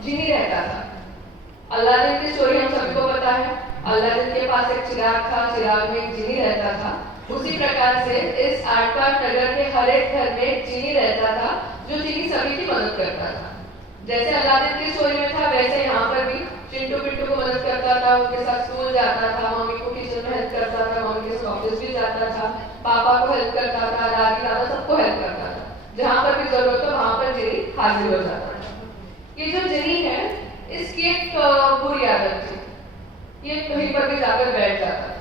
जिनी रहता था। अलादीन की स्टोरी हम सभी को पता है। अलादीन के पास एक चिराग था, चिराग में एक जिनी रहता था। उसी प्रकार से इस आटपाट नगर के हर एक घर में एक जिनी रहता था जो जिनी सभी की मदद करता था। जैसे अलादीन की स्टोरी में था वैसे यहाँ पर भी चिंटू पिंटू को मदद करता था, उनके साथ स्कूल जाता था, मम्मी को किचन में हेल्प करता था, मम्मी के साथ ऑफिस भी जाता था, पापा को हेल्प करता था, दादी दादा सबको हेल्प करता था। जहाँ पर भी जरूरत हो वहां पर जिनी हाजिर हो जाता था। ये जो जिनी है इसकी एक बुरी आदत थी। ये कहीं पर भी जाकर बैठ जाता था।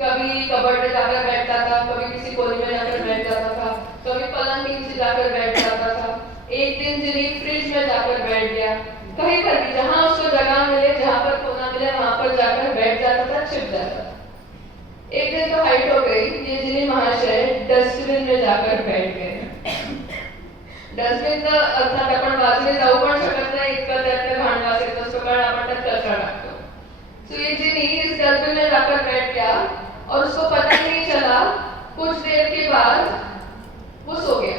कभी कबर्ड में जाकर बैठता था, कभी किसी कोने में जाकर बैठ जाता था, कभी पलंग के नीचे जाकर बैठ जाता था। एक दिन जिनी फ्रिज में जाकर बैठ गया। कहीं पर भी जहां उसको जगह मिले, जहां पर कोना मिले वहां पर जाकर बैठ जाता था, छिप जाता था। एक दिन तो हाइट हो गई, ये जिनी महाशय डस्टबिन में जाकर बैठ गए। डस्टबिन अर्थात आपण बाजूने जाऊ पण शकत नाही, इतकं त्यातलं घाण वास येत असतो कारण आपण त्यात कचरा टाकतो। सो ये जिनी इस डस्टबिन में जाकर बैठ गया और उसको पता ही नहीं चला। कुछ देर के बाद वो सो गया।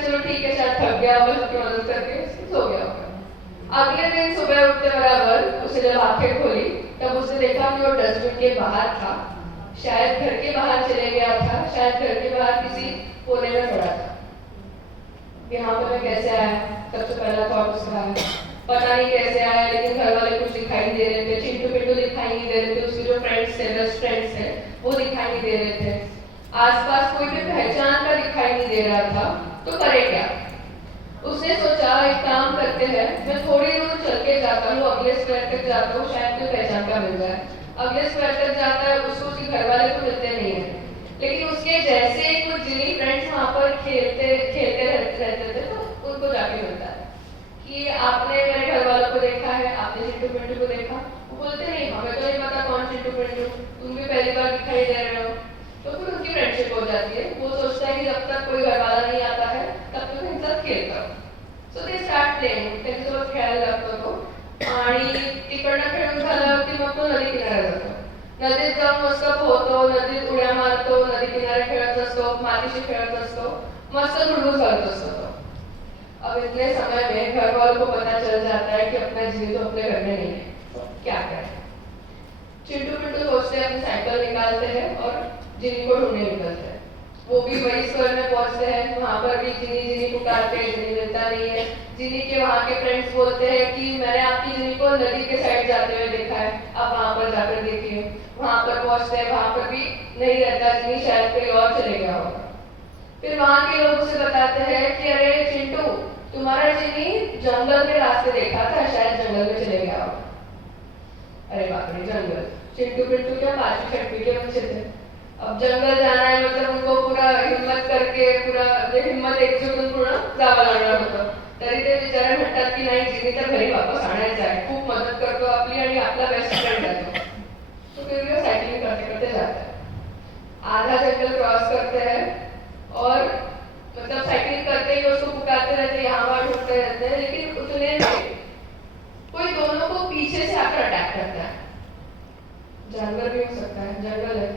चलो ठीक है, शायद थक गया होगा सबकी मदद करके, सो गया होगा। अगले दिन सुबह उठते बराबर उसे जब आंखें खोली तब उसने देखा कि वो डस्टबिन के बाहर था। शायद घर के बाहर चले गया था, शायद घर के बाहर किसी कोने में पड़ा था। यहाँ पर मैं कैसे आया, सबसे पहला थॉट उसका है। पता नहीं कैसे आया, लेकिन घर वाले कुछ दिखाई नहीं दे रहे थे, चिंटू पिंटू दिखाई नहीं दे रहे थे, उसके जो फ्रेंड्स थे, बेस्ट फ्रेंड्स थे, वो दिखाई नहीं दे रहे थे, आसपास कोई भी पहचान का दिखाई नहीं दे रहा था। तो करे क्या? उसने सोचा एक काम करते हैं, मैं थोड़ी दूर चल के जाता हूँ, अगले स्क्वायर तक जाता हूँ, शायद कोई पहचान का मिल जाए। अगले स्क्वायर तक जाता है, उसके घर वाले को मिलते नहीं है, लेकिन उसके जैसे ही कुछ जिनी फ्रेंड्स वहां पर खेलते रहते थे तो उनको जाके मिलता है कि आपने मेरे घर वालों को देखा है, आपने चिंटू पिंटू को देखा? वो बोलते नहीं, हमें तो नहीं पता कौन चिंटू पिंटू, तुम भी पहली बार दिखाई दे रहे हो। तो फिर उनकी फ्रेंडशिप हो जाती है। वो सोचता है कि जब तक कोई घर वाला नहीं आता है तब तक इनके साथ खेलता हूँ। सो दे स्टार्ट प्लेइंग, त्यांच्यासोबत खेळायला लागतो तो आणि तिकडनं खेळून झाल्यावरती मग तो नदी किनाऱ्याला जातो। नदीत जाऊन मस्त पोहतो, नदीत उड्या मारतो, नदी किनारे खेळत असतो, मातीशी खेळत असतो, मस्त धुडगूस घालत असतो तो। अब इतने समय में घर वालों को पता चल जाता है कि अपना जिनी तो अपने घर में नहीं है, तो क्या करें? चिंटू पिंटू सोचते हैं, अपनी साइकिल निकालते हैं और जिनी को ढूंढने निकलते हैं। वो भी वही स्क्वायर में पहुंचते हैं, वहां पर भी जिनी जिनी पुकारते हैं, जिनी मिलता नहीं है। जिनी के वहां के फ्रेंड्स बोलते हैं कि मैंने आपकी जिनी को नदी के साइड जाते हुए देखा है, आप वहां पर जाकर देखिए। वहां पर पहुंचते हैं, वहां पर भी नहीं रहता जिनी, शायद कोई और चले गया होगा। फिर वहां के लोग उसे बताते हैं कि अरे चिंटू, तुम्हारा जिनी जंगल में रास्ते देखा था, शायद जंगल में चले गया होगा। अरे बाप रे, जंगल! चिंटू पिंटू क्या 5वीं 6वीं के बच्चे थे। अब जंगल जाना है मतलब उनको पूरा हिम्मत करके, पूरा हिम्मत एकजुटून पूर्ण जावं लागणार होतं। तरी ते बिचारे म्हणतात की नाही, जिनी तर घरी वापस आणायचं आहे, खूप मदत करतो आपली आणि आपला बेस्ट फ्रेंड आहे तो। तो फिर वो साइकिलिंग करते करते जाता है, आधा जंगल क्रॉस करते हैं और मतलब साइकिलिंग करते ही उसको पुकारते रहते हैं, यहाँ वहाँ ढूंढते रहते हैं, लेकिन उतने में कोई दोनों को पीछे से आकर अटैक करता है। जानवर भी हो सकता है, जंगल है।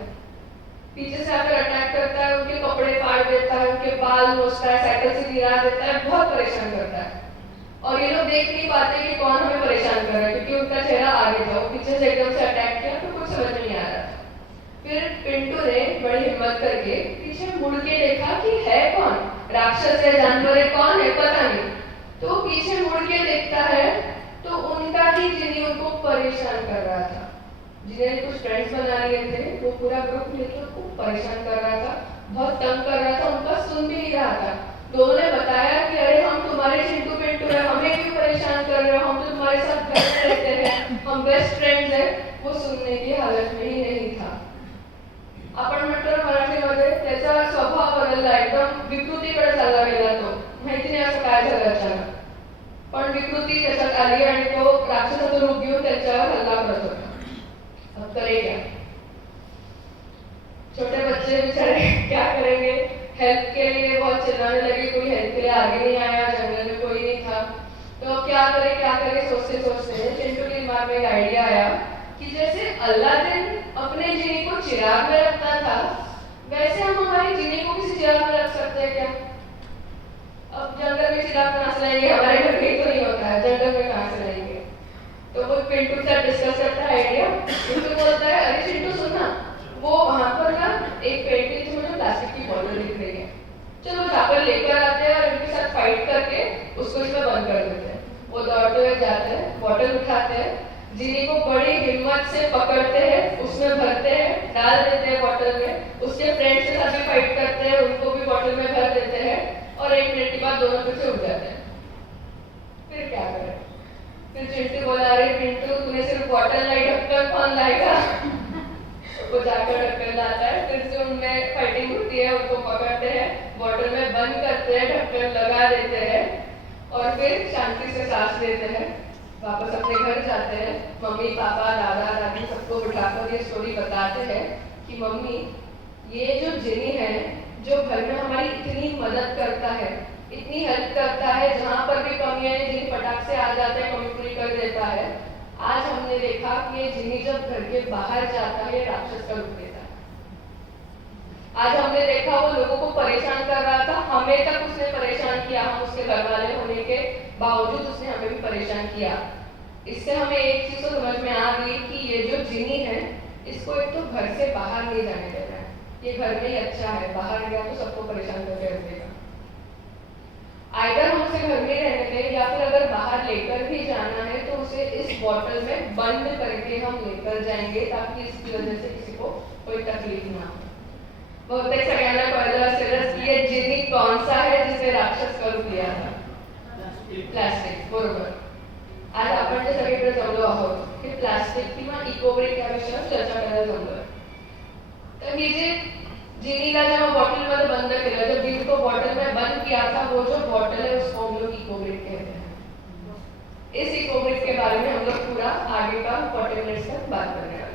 पीछे से आकर अटैक करता है, उनके कपड़े फाड़ देता है, उनके बाल नोचता है, साइकिल से गिरा देता है, बहुत परेशान करता है। और ये लोग देख नहीं पाते कि कौन हमें परेशान कर रहा है, क्योंकि उनका चेहरा आगे था, वो पीछे से एकदम से अटैक किया तो कुछ समझ नहीं आ रहा था। फिर पिंटू ने बड़ी हिम्मत करके पीछे मुड़ के देखा कि है कौन, राक्षस है, जानवर है, कौन है पता नहीं। तो पीछे मुड़ के देखता है तो उनका ही जिनी उनको परेशान कर रहा था। जिन्हें कुछ फ्रेंड्स बना लिए थे, वो पूरा ग्रुप मिलकर खूब परेशान कर रहा था, बहुत तंग कर रहा था, उनका सुन भी नहीं रहा था। दोनों ने बताया कि अरे हम तुम्हारे चिंटू पिंटू हैं, हमें क्यों परेशान कर रहे हो, हम तो तुम्हारे साथ घर में रहते हैं, हम बेस्ट फ्रेंड्स हैं। वो सुनने की हालत में ही नहीं था। आपण म्हणतो मराठीमध्ये त्याचा स्वभाव बदलला, एकदम विकृतीकडे चालला गेला तो, माहिती नाही असं काय झालं अचानक, पण विकृती त्याच्यात आली आणि तो राक्षसाचं रूप घेऊन त्याच्यावर हल्ला करत होता। अब करे क्या? छोटे बच्चे बेचारे क्या करेंगे? हेल्प के लिए बहुत चिल्लाने लगे, कोई हेल्प के लिए आगे नहीं आया, जंगल में कोई नहीं था। तो क्या करे सोचते सोचते चिंटू के दिमाग में एक आइडिया आया कि जैसे अलादीन अपने जिनी को चिराग में रखता था, वैसे हम हमारी जिनी को किसी चिराग में रख सकते हैं क्या? अब जंगल में चिराग कहाँ से लाएंगे, हमारे घर में तो नहीं होता है, जंगल में कहाँ से लाएंगे। तो वो पिंटू के साथ डिस्कस करता है आइडिया। पिंटू बोलता है अरे चिंटू सुनना, वो वहां पर ना एक पेंटिंग से मुझे प्लास्टिक की बॉटल दिख रही है, चलो जाकर लेकर आते हैं और उनके साथ फाइट करके उसको इसमें बंद कर देते हैं। वो दौड़ते हुए जाते हैं, बॉटल उठाते हैं, जिनी को बड़ी हिम्मत से पकड़ते हैं, उसमें भरते हैं, डाल देते हैं बॉटल में, उसके फ्रेंड्स के साथ भी फाइट करते हैं, उनको भी बॉटल में भर देते हैं और 1 मिनट के बाद दोनों फिर से उठ जाते हैं। फिर क्या करें? फिर चिंटू बोला अरे पिंटू तूने सिर्फ बॉटल लाई, ढक्कन कौन लाएगा? वो जाकर ढक्कन लाता है, फिर से उनमें फाइटिंग होती है, उनको पकड़ते हैं, बॉटल में बंद करते हैं, ढक्कन लगा देते हैं और फिर शांति से सांस लेते हैं, वापस अपने घर जाते हैं। मम्मी पापा दादा दादी सबको बिठाकर ये स्टोरी बताते हैं कि मम्मी ये जो जिनी है जो घर में हमारी इतनी मदद करता है, इतनी हेल्प करता है, जहाँ पर भी कमियां हैं जिन फटाक से आ जाता है कमी पूरी कर देता है। आज हमने देखा कि ये जिनी जब घर के बाहर जाता है राक्षस का रूप लेता है। आज हमने देखा वो लोगों को परेशान कर रहा था, हमें तक उसने परेशान किया, हम उसके घर वाले होने के बावजूद उसने हमें भी परेशान किया। इससे हमें एक चीज तो समझ में आ गई कि ये जो जिनी है इसको एक तो घर से बाहर नहीं जाने देना है, ये घर में ही अच्छा है, बाहर गया तो सबको परेशान करके रख देगा। आइदर हम उसे घर में रहने दें या फिर अगर बाहर लेकर भी जाना है तो उसे इस बॉटल में बंद करके हम लेकर जाएंगे ताकि इसकी वजह से किसी को कोई तकलीफ ना हो। बहुतेक सगळ्यांना कळलं असेलच की ये जिनी कौन सा है जिसने राक्षस का रूप लिया था? प्लास्टिक, बरोबर। आज आपण जे सगळीकडे जमलो आहोत की प्लास्टिक किंवा इकोब्रिक या विषयावर चर्चा करायला जमलोय। तर ही जी जिनी का जब बॉटल में बंद किया, जब जिनी को बॉटल में बंद किया था, वो जो बॉटल है उसको हम लोग इकोब्रिक कहते हैं। इस इकोब्रिक के बारे में हम लोग पूरा आगे का 40 मिनट्स तक बात करने वाले हैं।